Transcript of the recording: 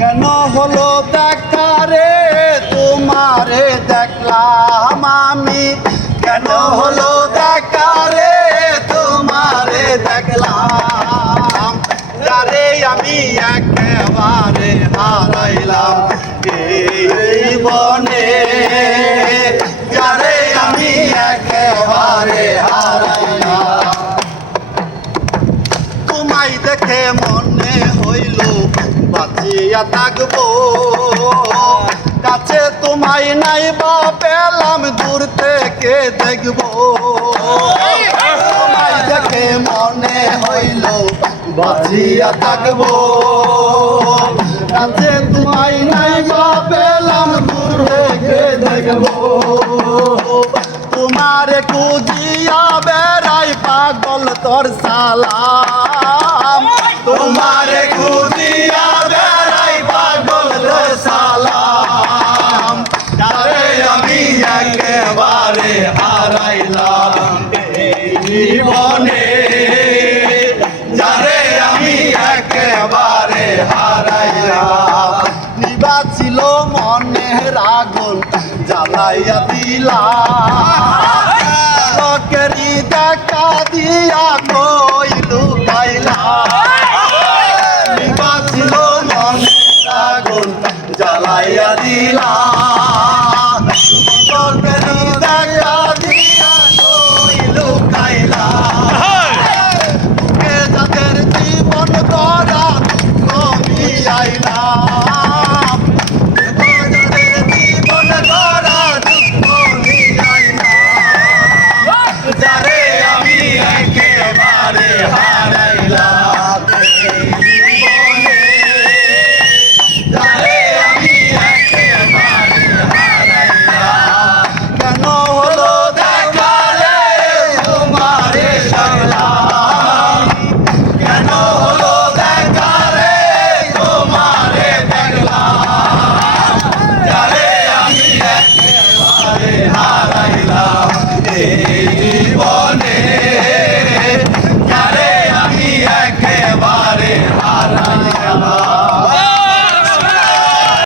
কেন হলো দেখা রে তোমারে দেখলাম আমি, কেন হলো দেখা রে তোমারে দেখলাম, যারে আমি একেবারে হারাইলাম এই বনে, যারে আমি একেবারে হারাইলাম। তোমায় দেখে মনে হইল বাঁচিয়া থাকবো, কাছে তোমায় নাই বা পেলাম দূর থেকে দেখবো। তোমায় দেখে মনে হইল বাঁচিয়া থাকবো, কাছে তোমায় নাই বা পেলাম দূর থেকে দেখবো। তোমারে খুঁজিয়া বেড়াই পাগল তোর সালাম, তোমারে খুঁজিয়া বেড়াই পাগল তোর সালাম, যারে আমি একেবারে হারাইলাম এই জীবনে, যারে আমি একেবারে হারাইলাম। নিবা ছিল মনের আগুন জ্বালাইয়া দিলাম, লোকেরই দেখা দিয়া কই লুকাইলাম। নিবা ছিল মনের আগুন জ্বালাইয়া দিলাম, লোকেরই দেখা দিয়া কই লুকাইলাম। যাদের জীবন গড়া কমিয়াইলাম,